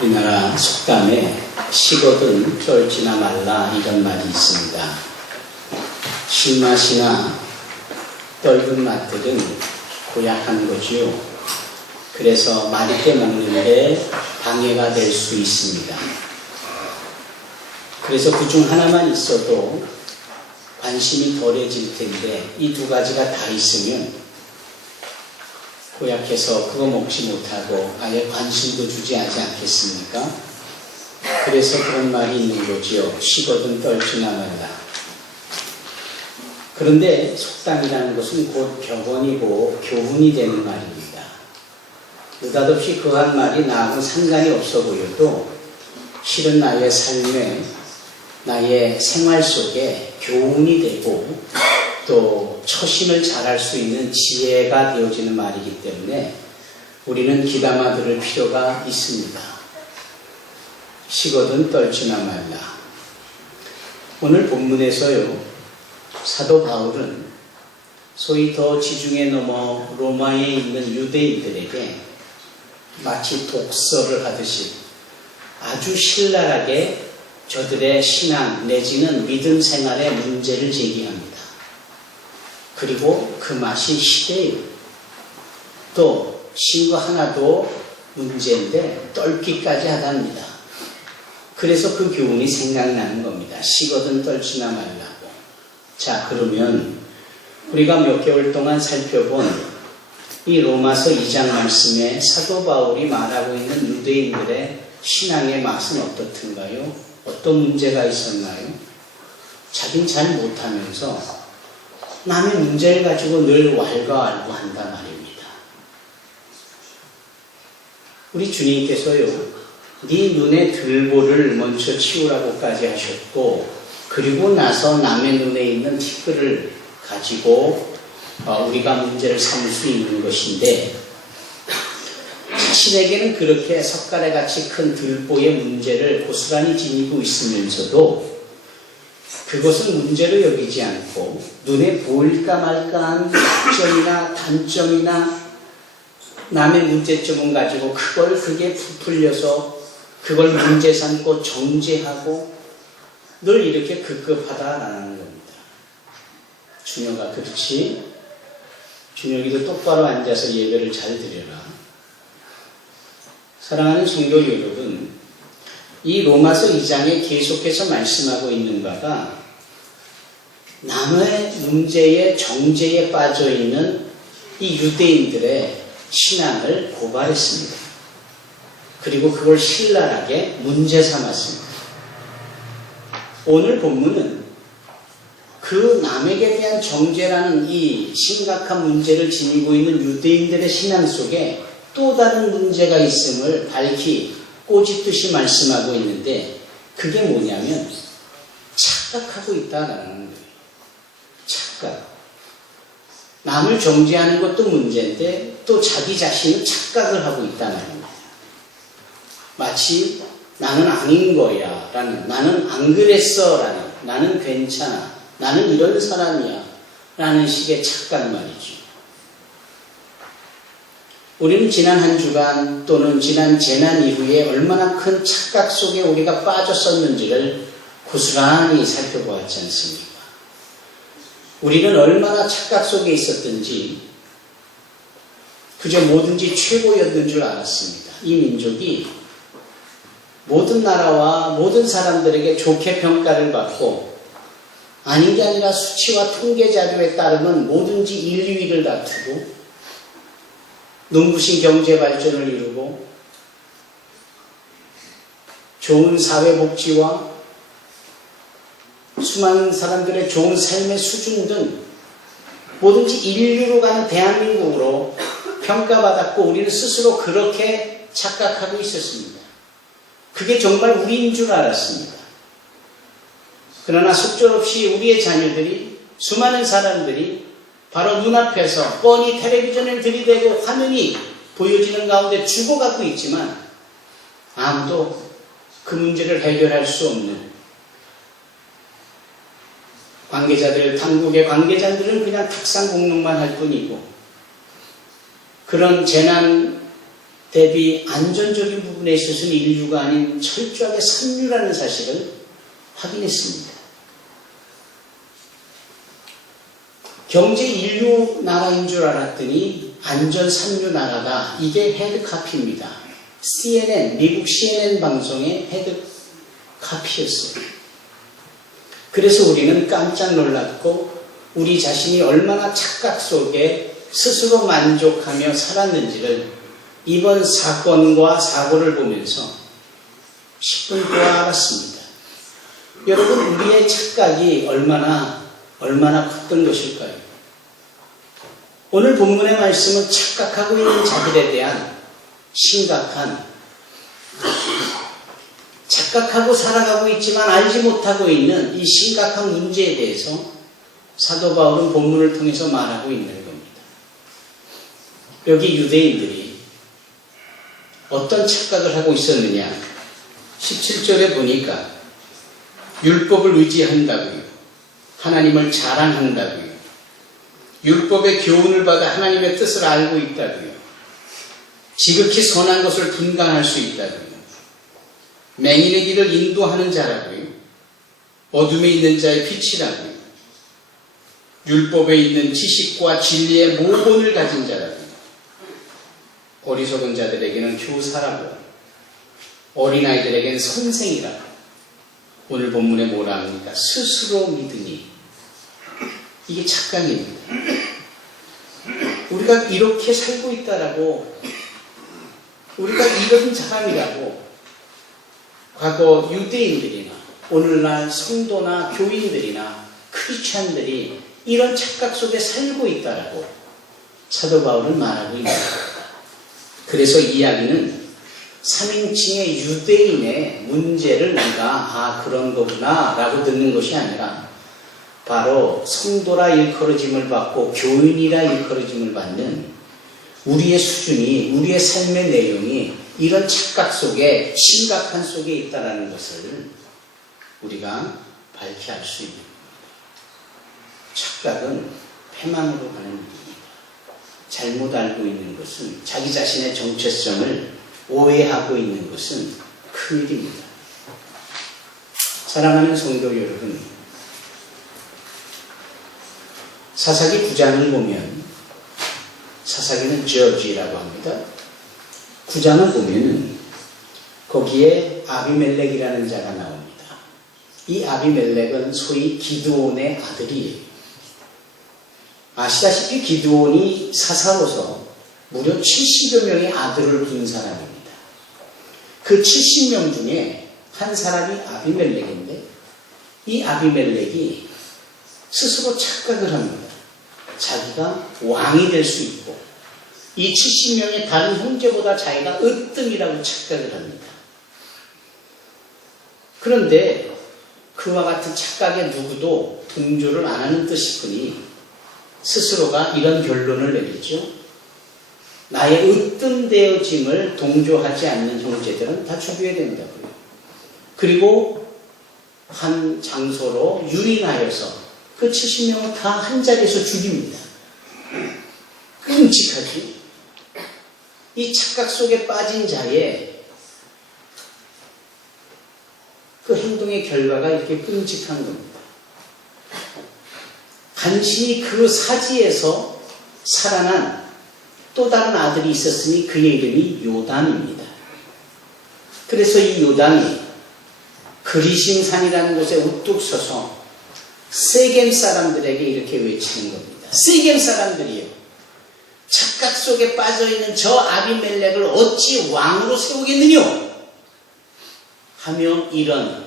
우리나라 속담에 식어든 떨지나 말라 이런 말이 있습니다. 신맛이나 떨든 맛들은 고약한 거지요. 그래서 맛있게 먹는데 방해가 될 수 있습니다. 그래서 그중 하나만 있어도 관심이 덜해질 텐데 이 두 가지가 다 있으면 고약해서 그거 먹지 못하고 아예 관심도 주지 않겠습니까? 그래서 그런 말이 있는 거지요. 식어든 떨지나 말라. 그런데 속담이라는 것은 곧 격언이고 교훈이 되는 말입니다. 느닷없이 그 한 말이 나하고 상관이 없어 보여도 실은 나의 삶에 나의 생활 속에 교훈이 되고 또 처신을 잘할 수 있는 지혜가 되어지는 말이기 때문에 우리는 귀담아 들을 필요가 있습니다. 식어든 떨지나 말라. 오늘 본문에서요, 사도 바울은 소위 더 지중해 넘어 로마에 있는 유대인들에게 마치 독서를 하듯이 아주 신랄하게 저들의 신앙 내지는 믿음 생활의 문제를 제기합니다. 그리고 그 맛이 시대예요. 또 신거 하나도 문제인데 떨기까지 하답니다. 그래서 그 교훈이 생각나는 겁니다. 식어든 떨지나 말라고. 자, 그러면 우리가 몇 개월 동안 살펴본 이 로마서 2장 말씀에 사도 바울이 말하고 있는 유대인들의 신앙의 맛은 어떻든가요? 어떤 문제가 있었나요? 자긴 잘 못하면서 남의 문제를 가지고 늘 왈가왈부 한단 말입니다. 우리 주님께서요, 네 눈에 들보를 먼저 치우라고까지 하셨고, 그리고 나서 남의 눈에 있는 티끌을 가지고 우리가 문제를 삼을 수 있는 것인데, 자신에게는 그렇게 석가래같이 큰 들보의 문제를 고스란히 지니고 있으면서도 그것을 문제로 여기지 않고 눈에 보일까 말까한 약점이나 단점이나 남의 문제점을 가지고 그게 부풀려서 그걸 문제 삼고 정죄하고 늘 이렇게 급급하다라는 겁니다. 준혁아, 그렇지? 준혁이도 똑바로 앉아서 예배를 잘 드려라. 사랑하는 성도 여러분, 이 로마서 2장에 계속해서 말씀하고 있는 바가 남의 문제에 정죄에 빠져있는 이 유대인들의 신앙을 고발했습니다. 그리고 그걸 신랄하게 문제 삼았습니다. 오늘 본문은 그 남에게 대한 정죄라는 이 심각한 문제를 지니고 있는 유대인들의 신앙 속에 또 다른 문제가 있음을 밝히 꼬집듯이 말씀하고 있는데 그게 뭐냐면 착각하고 있다는 거예요. 착각. 남을 정죄하는 것도 문제인데 또 자기 자신은 착각을 하고 있다는 겁니다. 마치 나는 아닌 거야 라는, 나는 안 그랬어 라는, 나는 괜찮아, 나는 이런 사람이야 라는 식의 착각 말이죠. 우리는 지난 한 주간 또는 지난 재난 이후에 얼마나 큰 착각 속에 우리가 빠졌었는지를 고스란히 살펴보았지 않습니까? 우리는 얼마나 착각 속에 있었든지 그저 뭐든지 최고였는 줄 알았습니다. 이 민족이 모든 나라와 모든 사람들에게 좋게 평가를 받고 아닌 게 아니라 수치와 통계 자료에 따르면 뭐든지 1, 2위를 다투고 눈부신 경제 발전을 이루고 좋은 사회복지와 수많은 사람들의 좋은 삶의 수준 등 뭐든지 인류로 가는 대한민국으로 평가받았고 우리는 스스로 그렇게 착각하고 있었습니다. 그게 정말 우리인 줄 알았습니다. 그러나 속절없이 우리의 자녀들이, 수많은 사람들이 바로 눈앞에서 뻔히 텔레비전을 들이대고 화면이 보여지는 가운데 죽어가고 있지만 아무도 그 문제를 해결할 수 없는 관계자들, 당국의 관계자들은 그냥 탁상 공론만 할 뿐이고 그런 재난 대비 안전적인 부분에 있어서는 인류가 아닌 철저하게 삼류라는 사실을 확인했습니다. 경제 인류 나라인 줄 알았더니 안전 삼류 나라다. 이게 헤드카피입니다. CNN, 미국 CNN 방송의 헤드카피였어요. 그래서 우리는 깜짝 놀랐고 우리 자신이 얼마나 착각 속에 스스로 만족하며 살았는지를 이번 사건과 사고를 보면서 10분 동안 알았습니다. 여러분, 우리의 착각이 얼마나 컸던 것일까요? 오늘 본문의 말씀은 착각하고 있는 자들에 대한 심각한, 착각하고 살아가고 있지만 알지 못하고 있는 이 심각한 문제에 대해서 사도 바울은 본문을 통해서 말하고 있는 겁니다. 여기 유대인들이 어떤 착각을 하고 있었느냐? 17절에 보니까 율법을 의지한다고요. 하나님을 자랑한다고요. 율법의 교훈을 받아 하나님의 뜻을 알고 있다고요. 지극히 선한 것을 분간할 수 있다고요. 맹인의 길을 인도하는 자라고요. 어둠에 있는 자의 빛이라고요. 율법에 있는 지식과 진리의 모본을 가진 자라고요. 어리석은 자들에게는 교사라고, 어린아이들에게는 선생이라고. 오늘 본문에 뭐라 합니까? 스스로 믿으니. 이게 착각입니다. 우리가 이렇게 살고 있다라고, 우리가 이런 사람이라고 과거 유대인들이나 오늘날 성도나 교인들이나 크리스찬들이 이런 착각 속에 살고 있다라고 사도 바울은 말하고 있는 겁니다. 그래서 이야기는 3인칭의 유대인의 문제를 우리가 그런 거구나 라고 듣는 것이 아니라 바로 성도라 일컬어짐을 받고 교인이라 일컬어짐을 받는 우리의 수준이, 우리의 삶의 내용이 이런 착각 속에, 심각한 속에 있다는 것을 우리가 밝히 알 수 있는 겁니다. 착각은 패망으로 가는 일입니다. 잘못 알고 있는 것은, 자기 자신의 정체성을 오해하고 있는 것은 큰일입니다. 사랑하는 성도 여러분, 사사기 9장을 보면, 사사기는 저지라고 합니다. 9장을 보면은 거기에 아비멜렉이라는 자가 나옵니다. 이 아비멜렉은 소위 기드온의 아들이에요. 아시다시피 기드온이 사사로서 무려 70여 명의 아들을 둔 사람입니다. 그 70명 중에 한 사람이 아비멜렉인데 이 아비멜렉이 스스로 착각을 합니다. 자기가 왕이 될 수 있고 이 70명의 다른 형제보다 자기가 으뜸이라고 착각을 합니다. 그런데 그와 같은 착각에 누구도 동조를 안 하는 뜻이더니 스스로가 이런 결론을 내리죠. 나의 으뜸되어짐을 동조하지 않는 형제들은 다 죽여야 된다고요. 그리고 한 장소로 유인하여서 그 70명을 다 한 자리에서 죽입니다. 끔찍하지? 이 착각 속에 빠진 자의 그 행동의 결과가 이렇게 끔찍한 겁니다. 간신히 그 사지에서 살아난 또 다른 아들이 있었으니 그의 이름이 요담입니다. 그래서 이 요담이 그리심산이라는 곳에 우뚝 서서 세겜 사람들에게 이렇게 외치는 겁니다. 세겜 사람들이요, 착각 속에 빠져있는 저 아비멜렉을 어찌 왕으로 세우겠느냐 하며 이런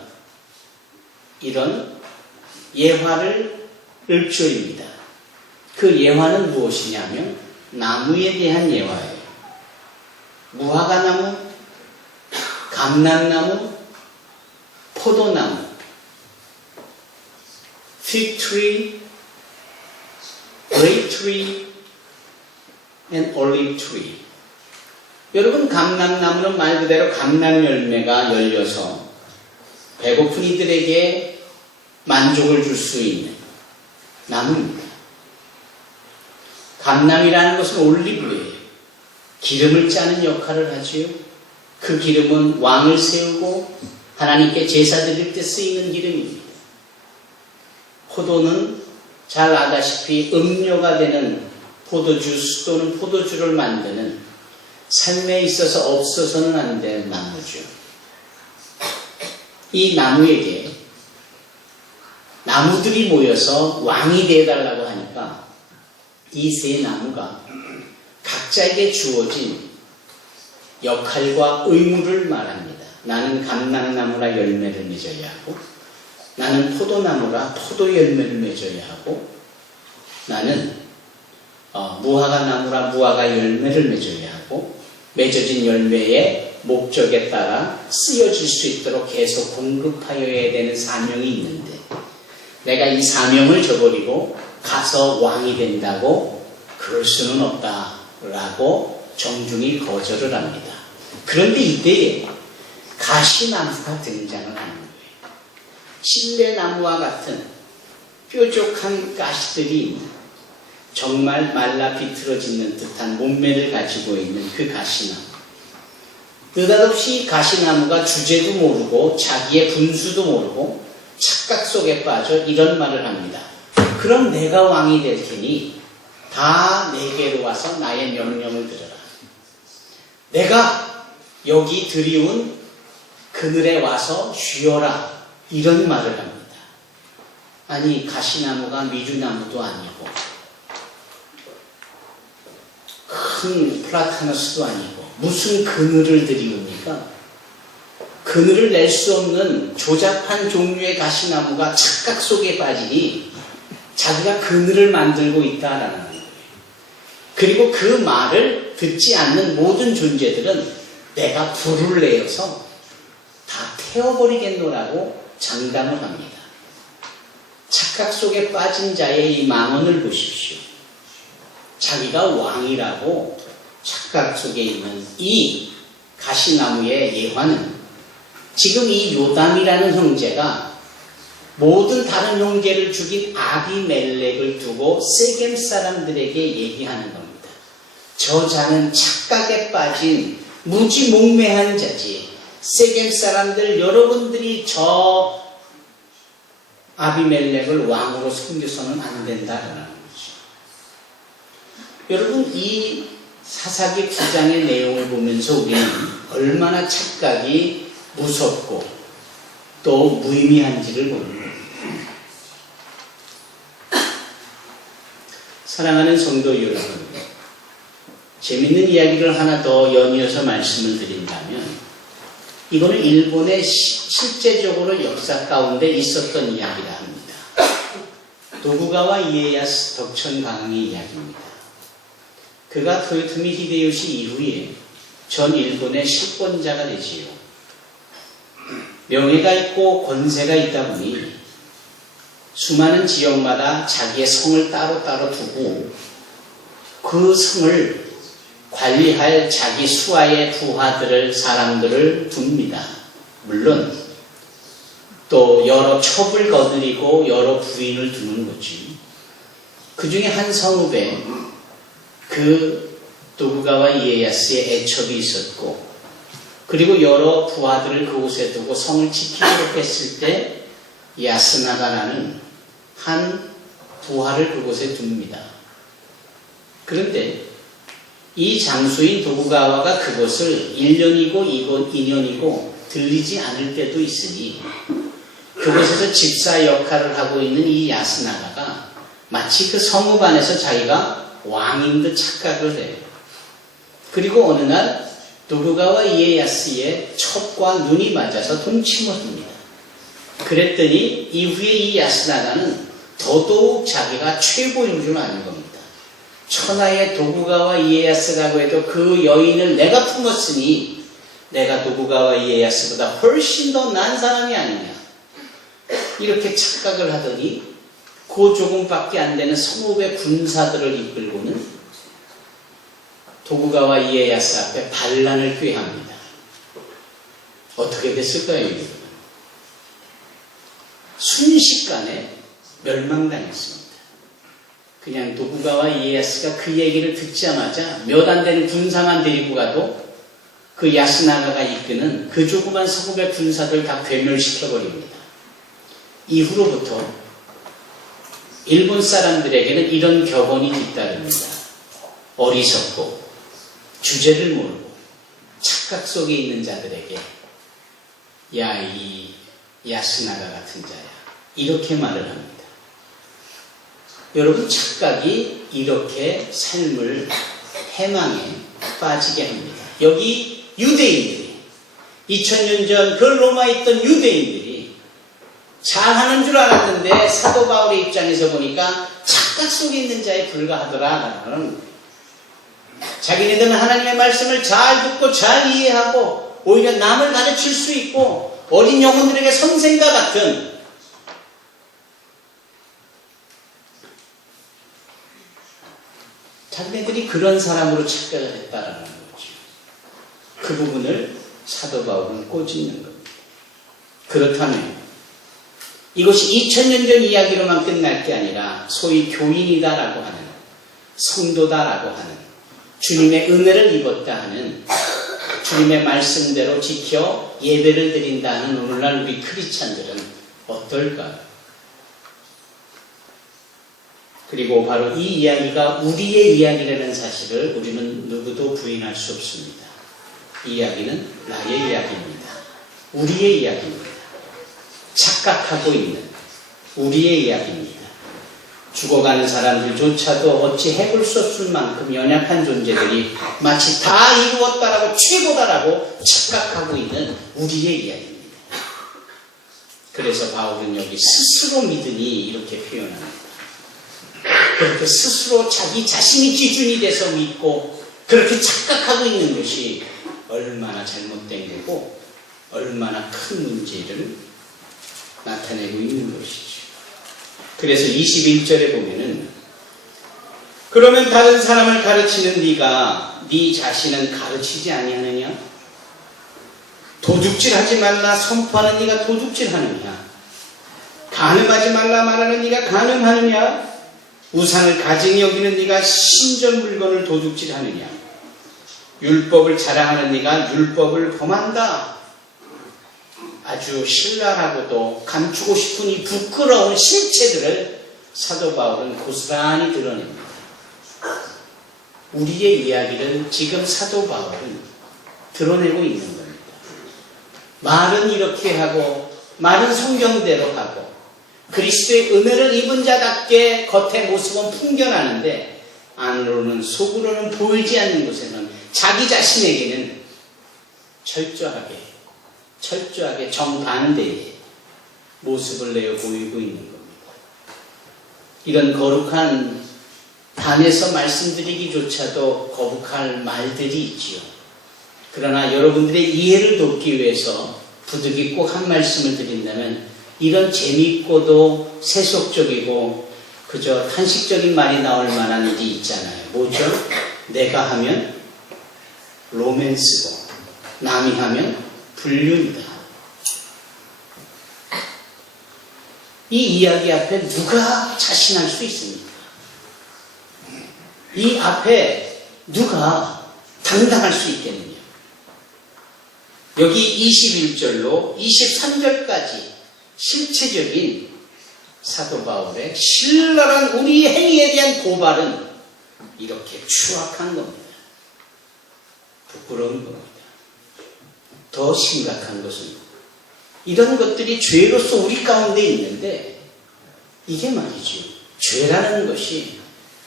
예화를 읊조입니다. 그 예화는 무엇이냐면 나무에 대한 예화예요. 무화과나무, 감람나무, 포도나무, fig tree, grape tree, and olive tree. 여러분, 감람나무는 말 그대로 감람 열매가 열려서 배고픈 이들에게 만족을 줄 수 있는 나무입니다. 감람이라는 것은 올리브예요. 기름을 짜는 역할을 하지요. 그 기름은 왕을 세우고 하나님께 제사 드릴 때 쓰이는 기름입니다. 포도는 잘 아다시피 음료가 되는 포도주스 또는 포도주를 만드는 삶에 있어서 없어서는 안 될 나무죠. 이 나무에게 나무들이 모여서 왕이 되어달라고 하니까 이 세 나무가 각자에게 주어진 역할과 의무를 말합니다. 나는 감람나무라 열매를 맺어야 하고, 나는 포도나무라 포도 열매를 맺어야 하고, 나는 무화과 나무라 무화과 열매를 맺어야 하고, 맺어진 열매의 목적에 따라 쓰여질 수 있도록 계속 공급하여야 되는 사명이 있는데, 내가 이 사명을 저버리고 가서 왕이 된다고 그럴 수는 없다라고 정중히 거절을 합니다. 그런데 이때에 가시나무가 등장을 하는 거예요. 신뢰나무와 같은 뾰족한 가시들이 있는, 정말 말라 비틀어지는 듯한 몸매를 가지고 있는 그 가시나무. 느닷없이 가시나무가 주제도 모르고 자기의 분수도 모르고 착각 속에 빠져 이런 말을 합니다. 그럼 내가 왕이 될 테니 다 내게로 와서 나의 명령을 들어라. 내가 여기 들이운 그늘에 와서 쉬어라. 이런 말을 합니다. 아니, 가시나무가 미주나무도 아니고 큰 플라타너스도 아니고 무슨 그늘을 들이웁니까? 그늘을 낼 수 없는 조잡한 종류의 가시나무가 착각 속에 빠지니 자기가 그늘을 만들고 있다라는 거예요. 그리고 그 말을 듣지 않는 모든 존재들은 내가 불을 내어서 다 태워버리겠노라고 장담을 합니다. 착각 속에 빠진 자의 이 망언을 보십시오. 자기가 왕이라고 착각 속에 있는 이 가시나무의 예화는 지금 이 요담이라는 형제가 모든 다른 형제를 죽인 아비멜렉을 두고 세겜 사람들에게 얘기하는 겁니다. 저 자는 착각에 빠진 무지몽매한 자지. 세겜 사람들 여러분들이 저 아비멜렉을 왕으로 섬겨서는 안 된다라는 거죠. 여러분, 이 사사기 9장의 내용을 보면서 우리는 얼마나 착각이 무섭고 또 무의미한지를 봅니다. 사랑하는 성도 여러분, 재밌는 이야기를 하나 더 연이어서 말씀을 드린다면, 이거는 일본의 실제적으로 역사 가운데 있었던 이야기라 합니다. 도쿠가와 이에야스 덕천강의 이야기입니다. 그가 토요토미 히데요시 이후에 전 일본의 실권자가 되지요. 명예가 있고 권세가 있다 보니 수많은 지역마다 자기의 성을 따로따로 두고 그 성을 관리할 자기 수하의 부하들을, 사람들을 둡니다. 물론 또 여러 첩을 거느리고 여러 부인을 두는 거지. 그 중에 한 성읍에 그 도쿠가와 이에야스의 애첩이 있었고, 그리고 여러 부하들을 그곳에 두고 성을 지키도록 했을 때 야스나가라는 한 부하를 그곳에 둡니다. 그런데 이 장수인 도쿠가와가 그곳을 1년이고 2년이고 들리지 않을 때도 있으니 그곳에서 집사 역할을 하고 있는 이 야스나가가 마치 그 성읍 안에서 자기가 왕인 듯 착각을 해요. 그리고 어느 날 도쿠가와 이에야스의 첩과 눈이 맞아서 동침을 합니다. 그랬더니 이후에 이 야스나가는 더더욱 자기가 최고인 줄 아는 겁니다. 천하의 도쿠가와 이에야스라고 해도 그 여인을 내가 품었으니 내가 도쿠가와 이에야스보다 훨씬 더 나은 사람이 아니냐. 이렇게 착각을 하더니 그 조금밖에 안 되는 성읍의 군사들을 이끌고는 도쿠가와 이에야스 앞에 반란을 꾀합니다. 어떻게 됐을까요? 순식간에 멸망당했습니다. 그냥 노부가와 이에야스가 그 얘기를 듣자마자 몇 안 되는 군사만 데리고 가도 그 야스나가가 이끄는 그 조그만 서부의 군사들 다 괴멸시켜버립니다. 이후로부터 일본 사람들에게는 이런 격언이 뒤따릅니다. 어리석고 주제를 모르고 착각 속에 있는 자들에게 야, 이 야스나가 같은 자야, 이렇게 말을 합니다. 여러분, 착각이 이렇게 삶을 해망에 빠지게 합니다. 여기 유대인들이 2000년 전 그 로마에 있던 유대인들이 잘하는 줄 알았는데 사도 바울의 입장에서 보니까 착각 속에 있는 자에 불과하더라라는, 자기네들은 하나님의 말씀을 잘 듣고 잘 이해하고 오히려 남을 가르칠 수 있고 어린 영혼들에게 선생과 같은 자기네들이 그런 사람으로 착각을 했다라는 거죠. 그 부분을 사도 바울은 꼬집는 겁니다. 그렇다면 이것이 2000년 전 이야기로만 끝날 게 아니라 소위 교인이다라고 하는, 성도다라고 하는, 주님의 은혜를 입었다 하는, 주님의 말씀대로 지켜 예배를 드린다는 오늘날 우리 크리스찬들은 어떨까요? 그리고 바로 이 이야기가 우리의 이야기라는 사실을 우리는 누구도 부인할 수 없습니다. 이 이야기는 나의 이야기입니다. 우리의 이야기입니다. 착각하고 있는 우리의 이야기입니다. 죽어가는 사람들조차도 어찌 해볼 수 없을 만큼 연약한 존재들이 마치 다 이루었다라고 최고다라고 착각하고 있는 우리의 이야기입니다. 그래서 바울은 여기 스스로 믿으니 이렇게 표현합니다. 그렇게 스스로 자기 자신이 기준이 돼서 믿고 그렇게 착각하고 있는 것이 얼마나 잘못된 거고 얼마나 큰 문제를 나타내고 있는 것이죠. 그래서 21절에 보면은, 그러면 다른 사람을 가르치는 네가 네 자신은 가르치지 아니하느냐? 도둑질하지 말라 선포하는 네가 도둑질하느냐? 간음하지 말라 말하는 네가 간음하느냐? 우상을 가증히 여기는 네가 신전 물건을 도둑질하느냐? 율법을 자랑하는 네가 율법을 범한다. 아주 신랄하고도 감추고 싶은 이 부끄러운 실체들을 사도 바울은 고스란히 드러냅니다. 우리의 이야기를 지금 사도 바울은 드러내고 있는 겁니다. 말은 이렇게 하고 말은 성경대로 하고 그리스도의 은혜를 입은 자답게 겉의 모습은 풍겨나는데 안으로는, 속으로는 보이지 않는 곳에는 자기 자신에게는 철저하게 정반대의 모습을 내어 보이고 있는 겁니다. 이런 거룩한 단에서 말씀드리기조차도 거북할 말들이 있지요. 그러나 여러분들의 이해를 돕기 위해서 부득이 꼭 한 말씀을 드린다면, 이런 재미있고도 세속적이고 그저 탄식적인 말이 나올 만한 일이 있잖아요. 뭐죠? 내가 하면 로맨스고 남이 하면 불륜이다. 이 이야기 앞에 누가 자신할 수 있습니까? 이 앞에 누가 당당할 수 있겠느냐? 여기 21절로 23절까지 실체적인 사도 바울의 신랄한 우리 행위에 대한 고발은 이렇게 추악한 겁니다. 부끄러운 겁니다. 더 심각한 것은 이런 것들이 죄로서 우리 가운데 있는데, 이게 말이죠. 죄라는 것이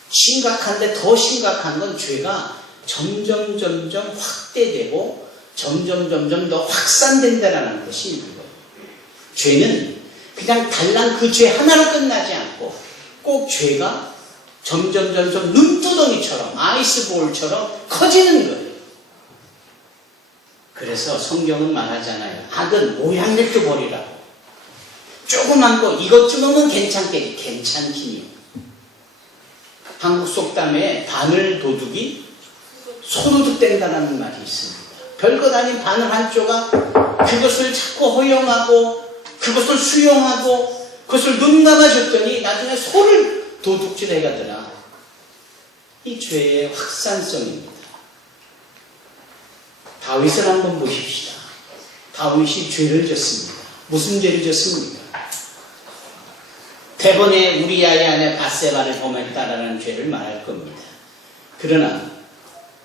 심각한데 더 심각한 건 죄가 점점 확대되고 점점 더 확산된다는 것이 있는 거예요. 죄는 그냥 달랑 그 죄 하나로 끝나지 않고 꼭 죄가 점점 눈두덩이처럼, 아이스볼처럼 커지는 거예요. 그래서 성경은 말하잖아요. 악은 모양 내켜 버리라고. 조그만 거 이것쯤은 괜찮겠지. 괜찮기니. 한국 속담에 바늘 도둑이 소도둑 된다는 말이 있습니다. 별것 아닌 바늘 한 조각, 그것을 자꾸 허용하고 그것을 수용하고 그것을 눈 감아줬더니 나중에 소를 도둑질해 가더라. 이 죄의 확산성입니다. 다윗을 한번 보십시다. 다윗이 죄를 졌습니다. 무슨 죄를 졌습니까? 대번에 우리아의 아내 밧세바를 범했다라는 죄를 말할 겁니다. 그러나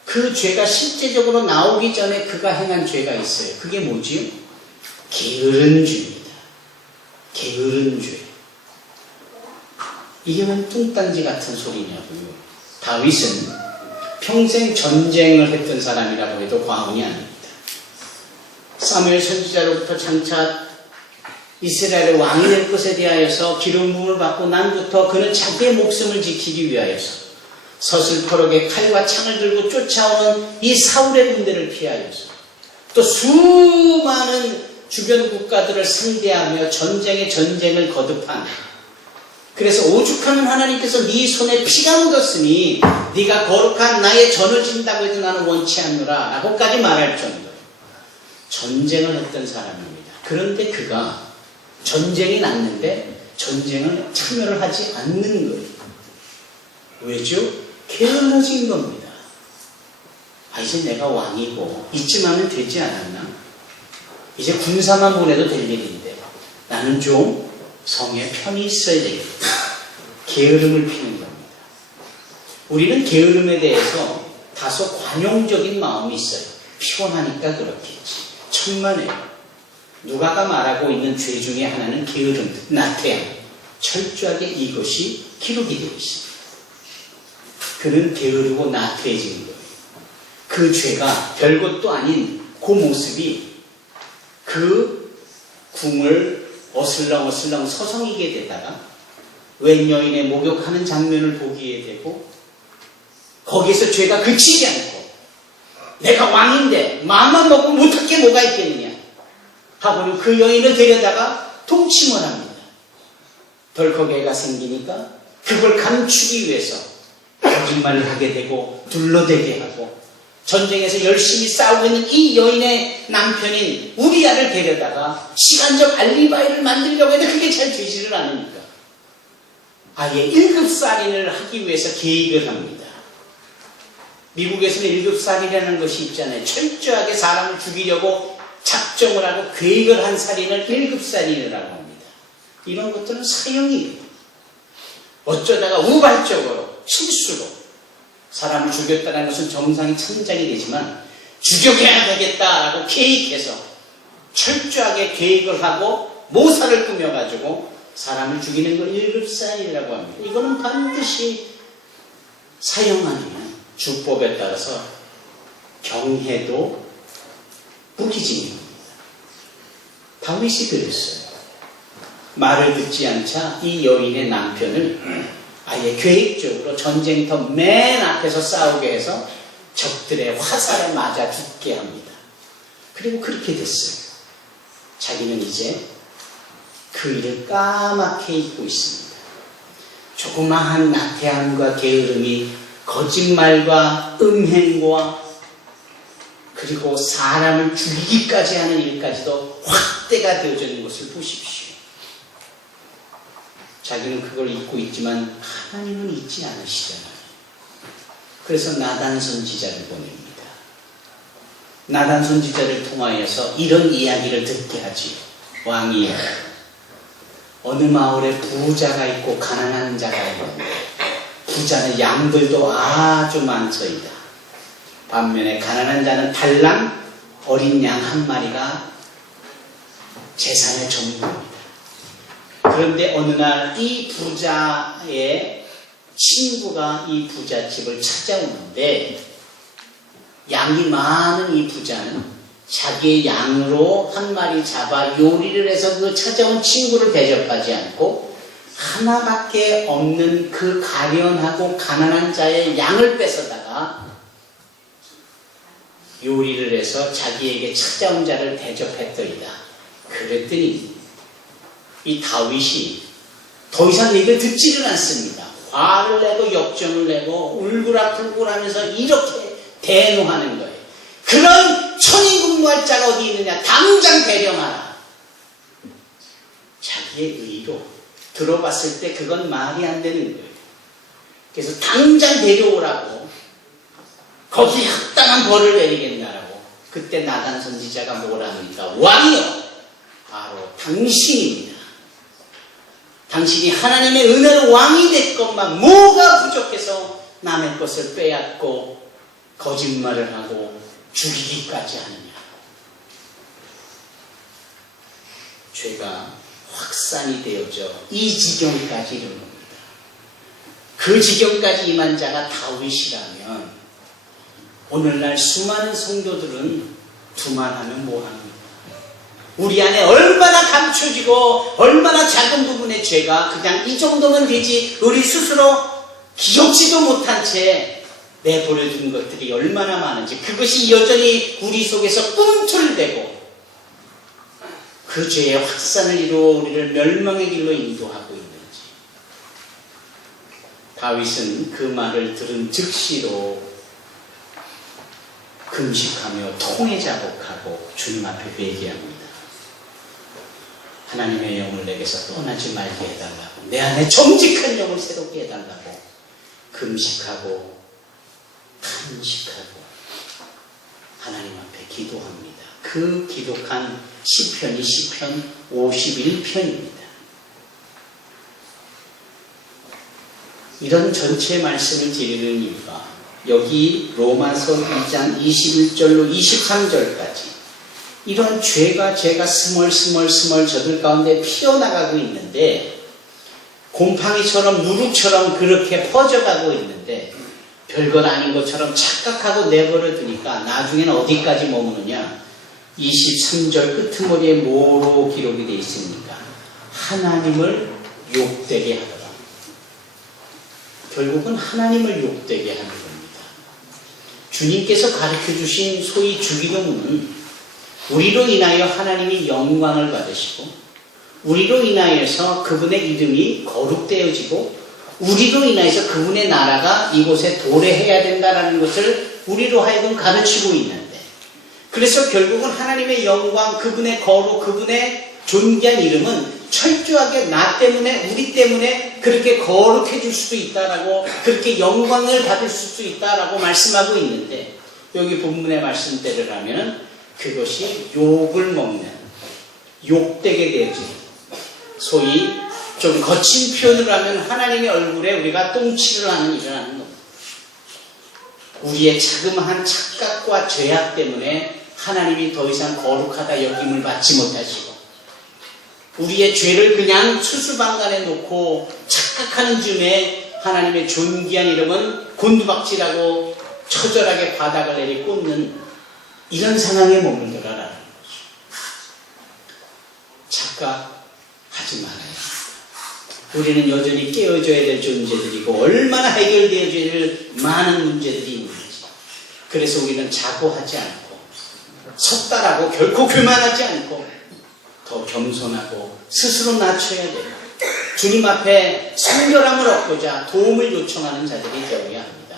그 죄가 실제적으로 나오기 전에 그가 행한 죄가 있어요. 그게 뭐지요? 게으른 죄입니다. 게으른 죄. 이게 웬 뚱딴지 같은 소리냐고요. 다윗은 평생 전쟁을 했던 사람이라고 해도 과언이 아닙니다. 사무엘 선지자로부터 장차 이스라엘의 왕이 될 것에 대하여서 기름 부음을 받고 난부터 그는 자기의 목숨을 지키기 위하여서 서슬퍼렇게 칼과 창을 들고 쫓아오는 이 사울의 군대를 피하여서 또 수많은 주변 국가들을 상대하며 전쟁을 거듭한, 그래서 오죽하면 하나님께서 네 손에 피가 묻었으니 네가 거룩한 나의 전을 진다고 해도 나는 원치 않노라 라고까지 말할 정도로 전쟁을 했던 사람입니다. 그런데 그가 전쟁이 났는데 전쟁을 참여를 하지 않는 거예요. 왜죠? 게을러진 겁니다. 이제 내가 왕이고 이쯤 하면 되지 않았나? 이제 군사만 보내도 될 일인데 나는 좀 성에 편히 있어야 되겠다. 게으름을 피는 겁니다. 우리는 게으름에 대해서 다소 관용적인 마음이 있어요. 피곤하니까 그렇겠지. 천만에요. 누가가 말하고 있는 죄 중에 하나는 게으름, 나태함. 철저하게 이것이 기록이 되어 있습니다. 그는 게으르고 나태해진 거예요. 그 죄가 별것도 아닌 그 모습이 그 궁을 어슬렁어슬렁 서성이게 되다가 웬 여인의 목욕하는 장면을 보기에 되고 거기에서 죄가 그치지 않고 내가 왕인데 마음만 먹으면 못할 게 뭐가 있겠느냐 하고는 그 여인을 데려다가 동침을 합니다. 덜컥 애가 생기니까 그걸 감추기 위해서 거짓말을 하게 되고 둘러대게 하고 전쟁에서 열심히 싸우고 있는 이 여인의 남편인 우리아를 데려다가 시간적 알리바이를 만들려고 해도 그게 잘 되지를 않으니까 아예 1급살인을 하기 위해서 계획을 합니다. 미국에서는 1급살인이라는 것이 있잖아요. 철저하게 사람을 죽이려고 작정을 하고 계획을 한 살인을 1급살인이라고 합니다. 이런 것들은 사형이에요. 어쩌다가 우발적으로 실수로 사람을 죽였다는 것은 정상이 천장이 되지만 죽여야 되겠다라고 계획해서 철저하게 계획을 하고 모사를 꾸며가지고 사람을 죽이는 걸 1급살인이라고 합니다. 이거는 반드시 사형 아니면 주법에 따라서 경해도 무기징역입니다. 다윗이 그랬어요. 말을 듣지 않자 이 여인의 남편을 아예 계획적으로 전쟁터 맨 앞에서 싸우게 해서 적들의 화살에 맞아 죽게 합니다. 그리고 그렇게 됐어요. 자기는 이제 그 일을 까맣게 잊고 있습니다. 조그마한 나태함과 게으름이 거짓말과 음행과 그리고 사람을 죽이기까지 하는 일까지도 확대가 되어지는 것을 보십시오. 자기는 그걸 잊고 있지만 하나님은 잊지 않으시잖아요. 그래서 나단 선지자를 보냅니다. 나단 선지자를 통하여서 이런 이야기를 듣게 하지요. 왕이여, 어느 마을에 부자가 있고 가난한 자가 있는데 부자는 양들도 아주 많소이다. 반면에 가난한 자는 달랑 어린 양 한 마리가 재산의 전부입니다. 그런데 어느 날 이 부자의 친구가 이 부잣집을 찾아오는데 양이 많은 이 부자는 자기의 양으로 한 마리 잡아 요리를 해서 그 찾아온 친구를 대접하지 않고 하나밖에 없는 그 가련하고 가난한 자의 양을 뺏어다가 요리를 해서 자기에게 찾아온 자를 대접했더이다. 그랬더니 이 다윗이 더 이상 얘기를 듣지를 않습니다. 화를 내고 역정을 내고 울그락불굴 하면서 이렇게 대노하는 거예요. 그런 천인국무할 자가 어디 있느냐. 당장 대령하라. 자기의 의로 들어봤을 때 그건 말이 안 되는 거예요. 그래서 당장 데려오라고, 거기 합당한 벌을 내리겠다라고. 그때 나단 선지자가 뭐라 합니까? 왕이여, 바로 당신입니다. 당신이 하나님의 은혜로 왕이 됐건만 뭐가 부족해서 남의 것을 빼앗고 거짓말을 하고 죽이기까지 하느냐. 죄가 확산이 되어져 이 지경까지 이르는 겁니다. 그 지경까지 임한 자가 다윗이라면 오늘날 수많은 성도들은 두말하면 뭐합니까? 우리 안에 얼마나 감춰지고 얼마나 작은 부분의 죄가 그냥 이 정도면 되지, 우리 스스로 기억지도 못한 채 내버려둔 것들이 얼마나 많은지, 그것이 여전히 우리 속에서 꿈틀대고 그 죄의 확산을 이루어 우리를 멸망의 길로 인도하고 있는지. 다윗은 그 말을 들은 즉시로 금식하며 통에 자복하고 주님 앞에 회개합니다. 하나님의 영을 내게서 떠나지 말게 해달라고, 내 안에 정직한 영을 새롭게 해달라고 금식하고 탄식하고 하나님 앞에 기도합니다. 그 기독한 시편이 시편 51편입니다. 이런 전체 말씀을 드리는 이유가 여기 로마서 2장 21절로 23절까지 이런 죄가 스멀스멀 저들 가운데 피어나가고 있는데, 곰팡이처럼 누룩처럼 그렇게 퍼져가고 있는데 별것 아닌 것처럼 착각하고 내버려 두니까 나중에는 어디까지 머무느냐. 23절 끄트머리에 뭐로 기록이 되어 있습니까? 하나님을 욕되게 하더라. 결국은 하나님을 욕되게 하는 겁니다. 주님께서 가르쳐주신 소위 주기도문은 우리로 인하여 하나님이 영광을 받으시고, 우리로 인하여서 그분의 이름이 거룩되어지고, 우리로 인하여서 그분의 나라가 이곳에 도래해야 된다는 것을 우리로 하여금 가르치고 있는데, 그래서 결국은 하나님의 영광, 그분의 거룩, 그분의 존귀한 이름은 철저하게 나 때문에, 우리 때문에 그렇게 거룩해질 수도 있다라고, 그렇게 영광을 받을 수도 있다라고 말씀하고 있는데, 여기 본문의 말씀대로 하면 그것이 욕을 먹는, 욕되게 되어지는, 소위 좀 거친 표현을 하면 하나님의 얼굴에 우리가 똥칠을 하는 일을 하는 겁니다. 우리의 자그마한 착각과 죄악 때문에 하나님이 더 이상 거룩하다 여김을 받지 못하시고, 우리의 죄를 그냥 수수방간에 놓고 착각하는 즈음에 하나님의 존귀한 이름은 곤두박질하고 처절하게 바닥을 내리꽂는 이런 상황에 머물더라라는 거죠. 착각하지 말아야 합니다. 우리는 여전히 깨어져야 될 존재들이고 얼마나 해결되어져야 될 많은 문제들이 있는지. 그래서 우리는 자고하지 않고 섰다라고 결코 교만하지 않고 더 겸손하고 스스로 낮춰야 돼요. 주님 앞에 성결함을 얻고자 도움을 요청하는 자들이 되어야 합니다.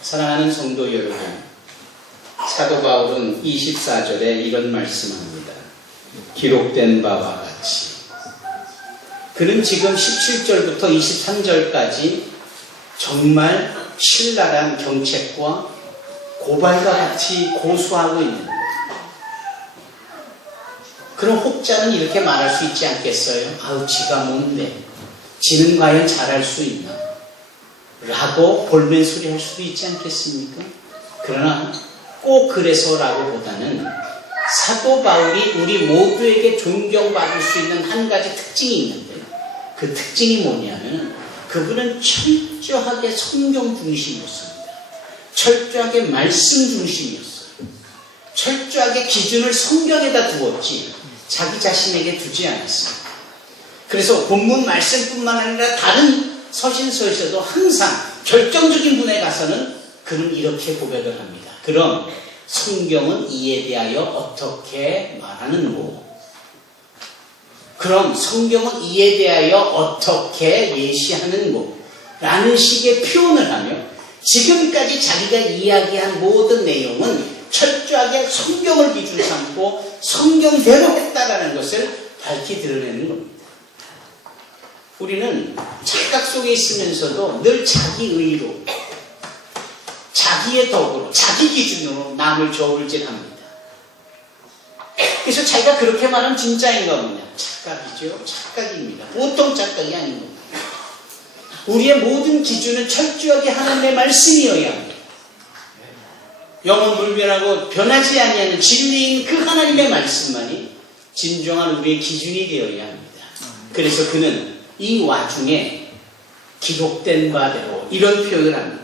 사랑하는 성도 여러분, 사도 바울은 24절에 이런 말씀합니다. 기록된 바와 같이. 그는 지금 17절부터 23절까지 정말 신랄한 경책과 고발과 같이 고소하고 있는 거예요. 그럼 혹자는 이렇게 말할 수 있지 않겠어요? 아우, 지가 뭔데? 지는 과연 잘할 수 있나? 라고 볼멘 소리 할 수도 있지 않겠습니까? 그러나 꼭 그래서라고 보다는 사도 바울이 우리 모두에게 존경받을 수 있는 한 가지 특징이 있는데, 그 특징이 뭐냐면 그분은 철저하게 성경 중심이었습니다. 철저하게 말씀 중심이었어요. 철저하게 기준을 성경에다 두었지 자기 자신에게 두지 않았습니다. 그래서 본문 말씀뿐만 아니라 다른 서신서에서도 항상 결정적인 분에 가서는 그는 이렇게 고백을 합니다. 그럼 성경은 이에 대하여 어떻게 말하는고? 그럼 성경은 이에 대하여 어떻게 예시하는고? 라는 식의 표현을 하며 지금까지 자기가 이야기한 모든 내용은 철저하게 성경을 기준 삼고 성경대로 했다라는 것을 밝히 드러내는 겁니다. 우리는 착각 속에 있으면서도 늘 자기 의로, 자기의 덕으로, 자기 기준으로 남을 저울질합니다. 그래서 자기가 그렇게 말하면 진짜인가 보냐? 착각이죠. 착각입니다. 보통 착각이 아닌 겁니다. 우리의 모든 기준은 철저하게 하나님의 말씀이어야 합니다. 영원 불변하고 변하지 아니하는 진리인 그 하나님의 말씀만이 진정한 우리의 기준이 되어야 합니다. 그래서 그는 이 와중에 기록된 바대로 이런 표현을 합니다.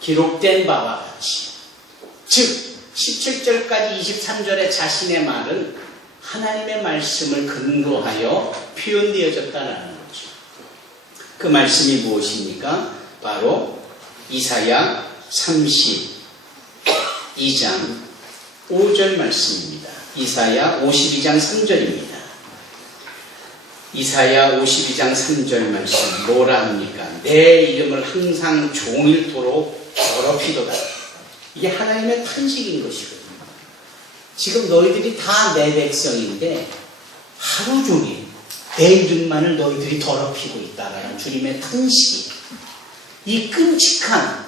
기록된 바와 같이. 즉 17절까지 23절의 자신의 말은 하나님의 말씀을 근거하여 표현되어졌다는 거죠. 그 말씀이 무엇입니까? 바로 이사야 32장 5절 말씀입니다. 이사야 52장 3절입니다. 이사야 52장 3절 말씀 뭐라 합니까? 내 이름을 항상 종일토록 더럽히도다. 이게 하나님의 탄식인 것이거든요. 지금 너희들이 다 내 백성인데 하루 종일 내 이름만을 너희들이 더럽히고 있다라는 주님의 탄식이, 이 끔찍한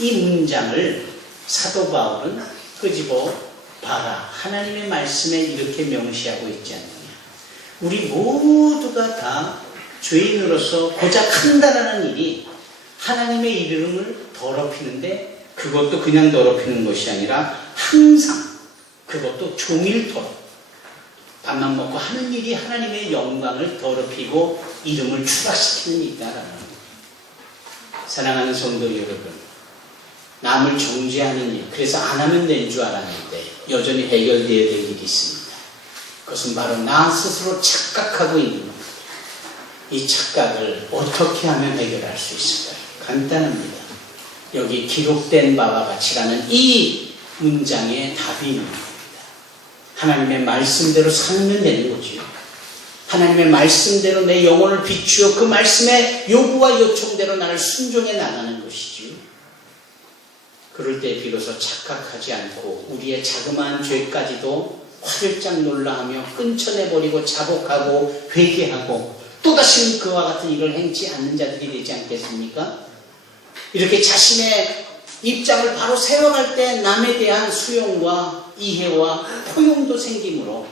이 문장을 사도 바울은 끄집어 봐라. 하나님의 말씀에 이렇게 명시하고 있지 않느냐. 우리 모두가 다 죄인으로서 고작 한다라는 일이 하나님의 이름을 더럽히는데, 그것도 그냥 더럽히는 것이 아니라 항상, 그것도 종일토록 밥만 먹고 하는 일이 하나님의 영광을 더럽히고 이름을 추락시키는 일이다라는 거예요. 사랑하는 성도 여러분, 남을 정죄하는 일, 그래서 안 하면 된 줄 알았는데 여전히 해결되어야 될 일이 있습니다. 그것은 바로 나 스스로 착각하고 있는 겁니다. 이 착각을 어떻게 하면 해결할 수 있을까요? 간단합니다. 여기 기록된 바와 같이라는 이 문장의 답이 있는 겁니다. 하나님의 말씀대로 살면 되는 거지요. 하나님의 말씀대로 내 영혼을 비추어 그 말씀의 요구와 요청대로 나를 순종해 나가는 것이지요. 그럴 때 비로소 착각하지 않고 우리의 자그마한 죄까지도 화들짝 놀라하며 끊쳐내버리고 자복하고 회개하고 또다시 그와 같은 일을 행치 않는 자들이 되지 않겠습니까? 이렇게 자신의 입장을 바로 세워갈 때 남에 대한 수용과 이해와 포용도 생기므로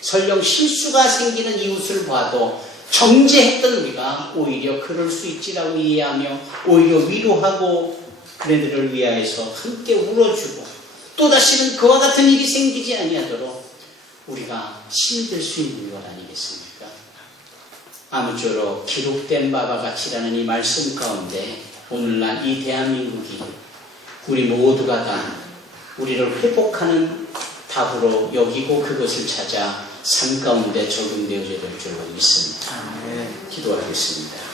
설령 실수가 생기는 이웃을 봐도 정죄했던 우리가 오히려 그럴 수 있지라고 이해하며 오히려 위로하고 그네들을 위하여서 함께 울어주고 또다시는 그와 같은 일이 생기지 아니하도록 우리가 힘이 될 수 있는 것 아니겠습니까? 아무쪼록 기록된 바와 같이라는 이 말씀 가운데 오늘날 이 대한민국이 우리 모두가 다 우리를 회복하는 답으로 여기고 그것을 찾아 삶 가운데 적용되어져야 될 줄로 믿습니다. 기도하겠습니다.